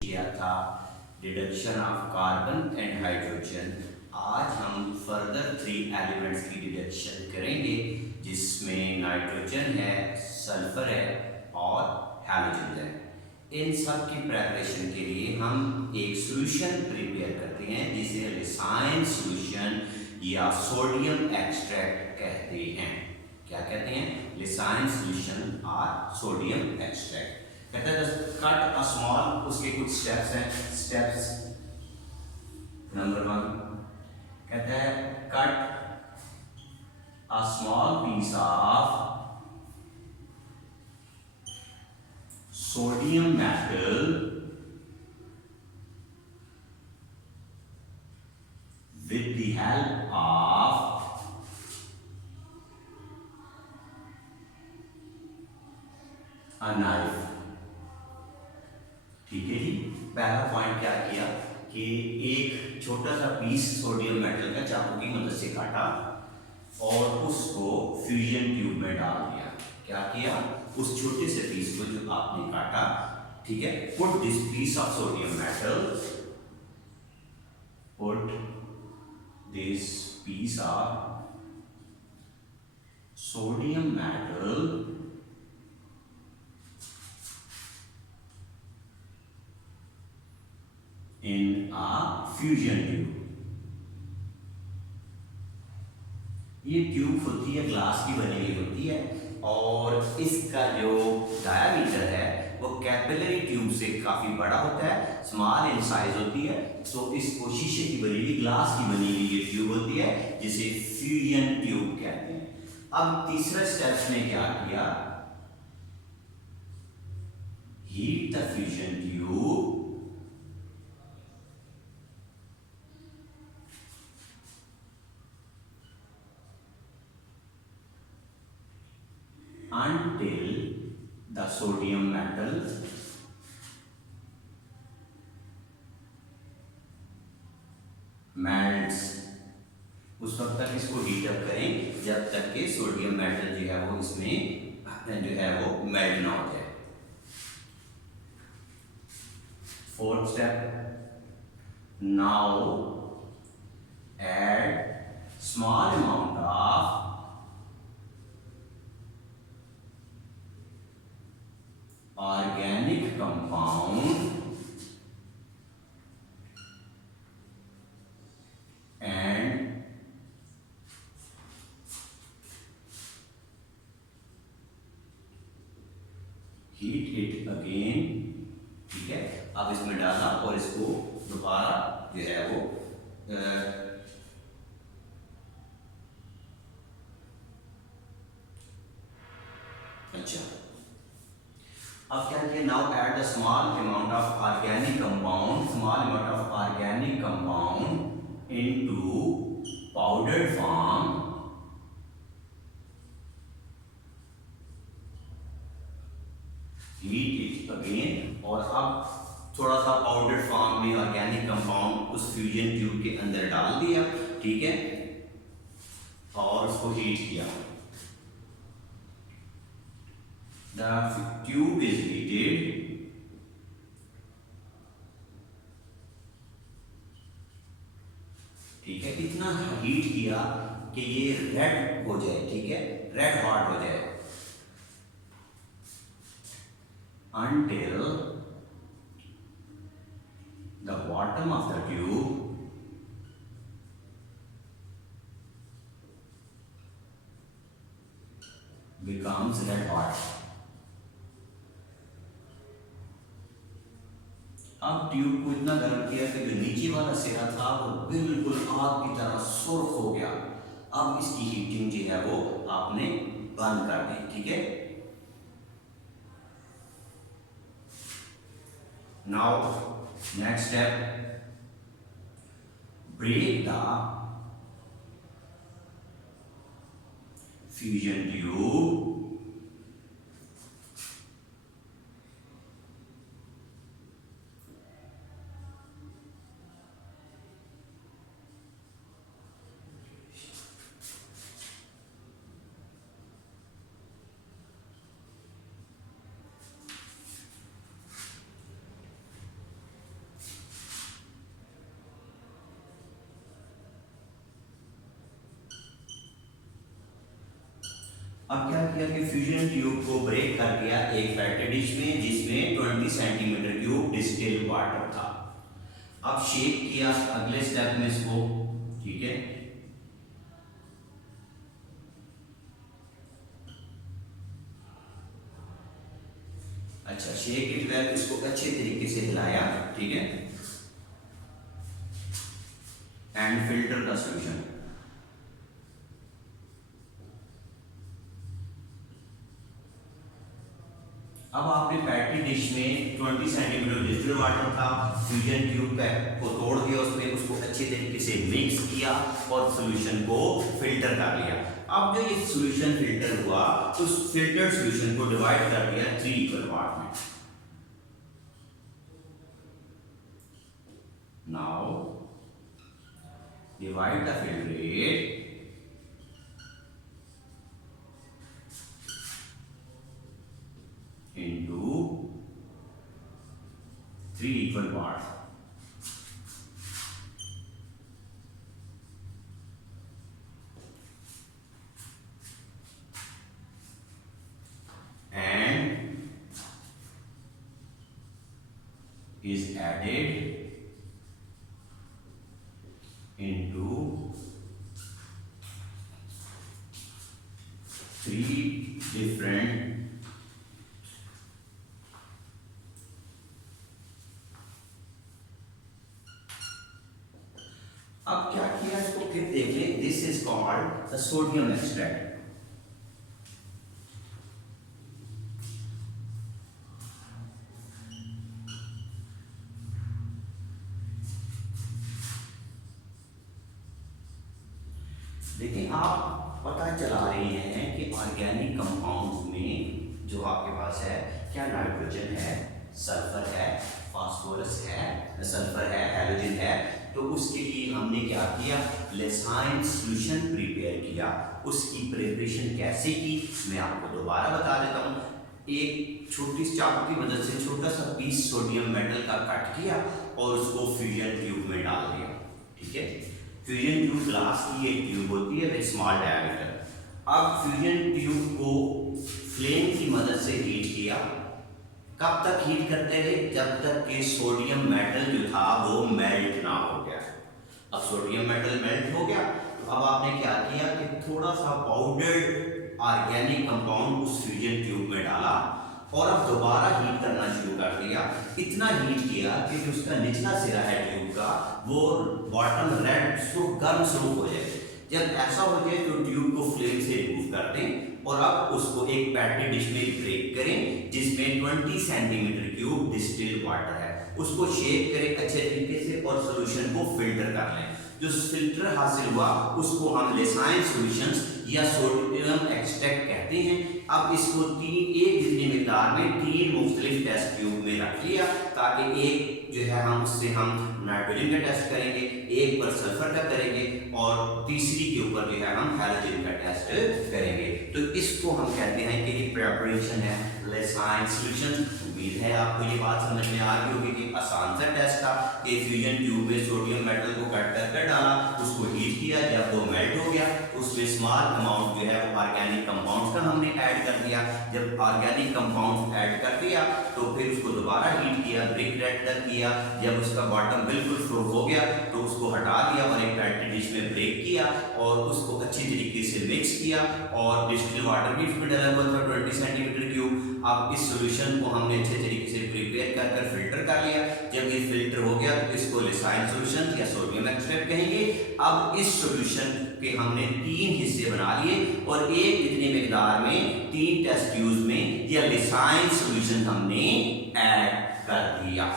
किया था deduction of carbon and hydrogen. आज हम फर्दर 3 एलिमेंट्स की डिडक्शन करेंगे जिसमें नाइट्रोजन है, सल्फर है और हैलोजन है। इन सब की प्रेपरेशन के लिए हम एक सॉल्यूशन प्रिपेयर करते हैं जिसे लिसाइन सॉल्यूशन या सोडियम एक्सट्रैक्ट कहते हैं। क्या कहते हैं? लिसाइन सॉल्यूशन और सोडियम एक्सट्रैक्ट। कहते हैं कट अ स्मॉल, उसके कुछ स्टेप्स हैं। स्टेप्स नंबर 1 कहता है cut a small piece of sodium metal with the help of a knife। ठीक है जी। पहला पॉइंट क्या किया कि एक छोटा सा पीस सोडियम मेटल का चाकू की मदद से काटा और उसको फ्यूजन ट्यूब में डाल दिया। क्या किया? उस छोटे से पीस को जो आपने काटा, ठीक है, put this piece of sodium metal, put this piece of sodium metal in a fusion tube। ये ट्यूब होती है ग्लास की बनी हुई होती है और इसका जो डायामीटर है वो कैपिलरी ट्यूब से काफी बड़ा होता है, स्मॉल इन साइज होती है। तो इसको शीशे की बनी हुई, ग्लास की बनी हुई ये ट्यूब होती है जिसे फ्यूजन ट्यूब कहते हैं। अब तीसरा स्टेप ने क्या किया? Heat the fusion tube until the sodium metal melts। उस वक्त तक इसको हीट अप करें जब तक कि सोडियम मेटल जो है वो इसमें जो है वो मेल्ट ना हो जाए। Fourth step, now add small amount of organic compound and heat it again। ठीक है, अब इसमें डाला और इसको दोबारा जो है वो अच्छा, अब क्या किया? Now add the small amount of organic compound, small amount of organic compound into powdered form, heat it again. और अब थोड़ा सा पाउडर्ड फॉर्म में ऑर्गेनिक कंपाउंड उस फ्यूजन ट्यूब के अंदर डाल दिया, ठीक है, और उसको हीट किया। The tube is heated, ठीक है, इतना हीट किया कि ये रेड हो जाए, ठीक है, रेड हॉट हो जाए, until the bottom of the tube becomes red hot। अब ट्यूब को इतना गर्म किया कि जो नीचे वाला सिरा था वो बिल्कुल आग की तरह सुर्ख हो गया। अब इसकी हीटिंग जो है वो आपने बंद कर दी, ठीक है। Now next step, break the fusion tube किया कि फ्यूजन ट्यूब को ब्रेक कर दिया एक पेट्री डिश में जिसमें 20 सेंटीमीटर क्यूब डिस्टिल वाटर था। अब शेक किया अगले स्टेप में इसको, ठीक है। अच्छा, शेक इट वेल, इसको अच्छे तरीके से हिलाया, ठीक है, एंड फिल्टर द सॉल्यूशन। अब आपने पेट्री डिश में 20 सेंटीमीटर डिस्टिल वाटर था, फ्यूजन ट्यूब को तोड़ दिया, उसमें उसको अच्छे तरीके से मिक्स किया और सॉल्यूशन को फिल्टर कर लिया। अब जो ये सॉल्यूशन फिल्टर हुआ तो उस फिल्टर्ड सॉल्यूशन को डिवाइड कर दिया 3 इक्वल पार्ट में। Now divide the filtrate into 3 equal parts. And is added into 3 different अब क्या किया इसको फिर देख लें। This is called the sodium extract. देखिए, आप पता चला रहे हैं कि ऑर्गेनिक कंपाउंड्स में जो आपके पास है, क्या नाइट्रोजन है, सल्फर है, फास्फोरस है, सल्फर है, हैलोजन है। तो उसके लिए हमने क्या किया, लेसाइन सॉल्यूशन प्रिपेयर किया। उसकी प्रिपरेशन कैसे की मैं आपको दोबारा बता देता हूँ। एक छोटी सी चाकू की मदद से छोटा सा पीस सोडियम मेटल का कट किया और उसको फ्यूजन ट्यूब में डाल दिया, ठीक है। फ्यूजन ट्यूब ग्लास की एक ट्यूब होती है विद स्मॉल डायमीटर। अब फ्यूजन ट्यूब को फ्लेम की मदद से हीट किया। कब तक हीट करते रहे, जब तक कि सोडियम मेटल जो था वो मेल्ट ना हो गया। अब सोडियम मेटल मेल्ट हो गया तो अब आपने क्या किया कि थोड़ा सा पाउडर्ड ऑर्गेनिक कंपाउंड उस फ्यूजन ट्यूब में डाला और अब दोबारा हीट करना शुरू कर दिया। इतना हीट किया कि जो उसका निचला सिरा है ट्यूब का वो बॉटम रेड गर्म शुरू हो जाए। जब ऐसा हो जाए तो ट्यूब को फ्लेम से रिमूव कर दें और अब उसको एक पेट्री डिश में ब्रेक करें जिसमें 20 सेंटीमीटर क्यूब डिस्टिल्ड वाटर है। उसको शेक करें अच्छे तरीके से और सॉल्यूशन को फिल्टर कर लें। जो फिल्टर हासिल हुआ उसको हम लेसाइन सॉल्यूशंस या सोडियम एक्सट्रैक्ट कहते हैं। अब इसको एक जितनी मिकदार में 3 मुख्तलिफ टेस्ट ट्यूब में रख लिया ताकि एक जो है हम नाइट्रोजन का टेस्ट करेंगे, एक पर सल्फर का करेंगे और तीसरी के ऊपर जो है हम हैलोजन का टेस्ट करेंगे। तो इसको हम कहते हैं कि ये प्रिपरेशन है लेसाइन सॉल्यूशन। उम्मीद है आपको ये बात समझ में आ गई होगी कि आसान सा टेस्ट था कि फ्यूजन ट्यूब में सोडियम मेटल को कट कर डाला, उसको हीट किया, जब वो मेल्ट हो गया उसमें स्मॉल अमाउंट जो है ऑर्गेनिक कंपाउंड्स का हमने ऐड कर दिया। जब ऑर्गेनिक कंपाउंड ऐड कर दिया तो फिर उसको दोबारा हीट किया, ब्रिक रेड तक किया। जब उसका बॉटम बिल्कुल फ्रो हो गया तो उसको हटा दिया और एक पेट्री डिश में ब्रेक किया और उसको अच्छी तरीके से मिक्स किया और डिस्टिल्ड वाटर भी इसमें डाला हुआ था 20 सेंटीमीटर क्यूब। अब इस सॉल्यूशन को हमने अच्छे तरीके से प्रिपेयर कर फिल्टर कर लिया। जब ये फिल्टर हो गया तो इसको लेसाइन सॉल्यूशन या सोडियम एक्सट्रैक्ट कहेंगे। अब इस सॉल्यूशन के हमने 3 हिस्से बना लिए और एक इतनी मिकदार में 3 टेस्ट ट्यूब्स में या लेसाइन सॉल्यूशन हमने ऐड कर दिया।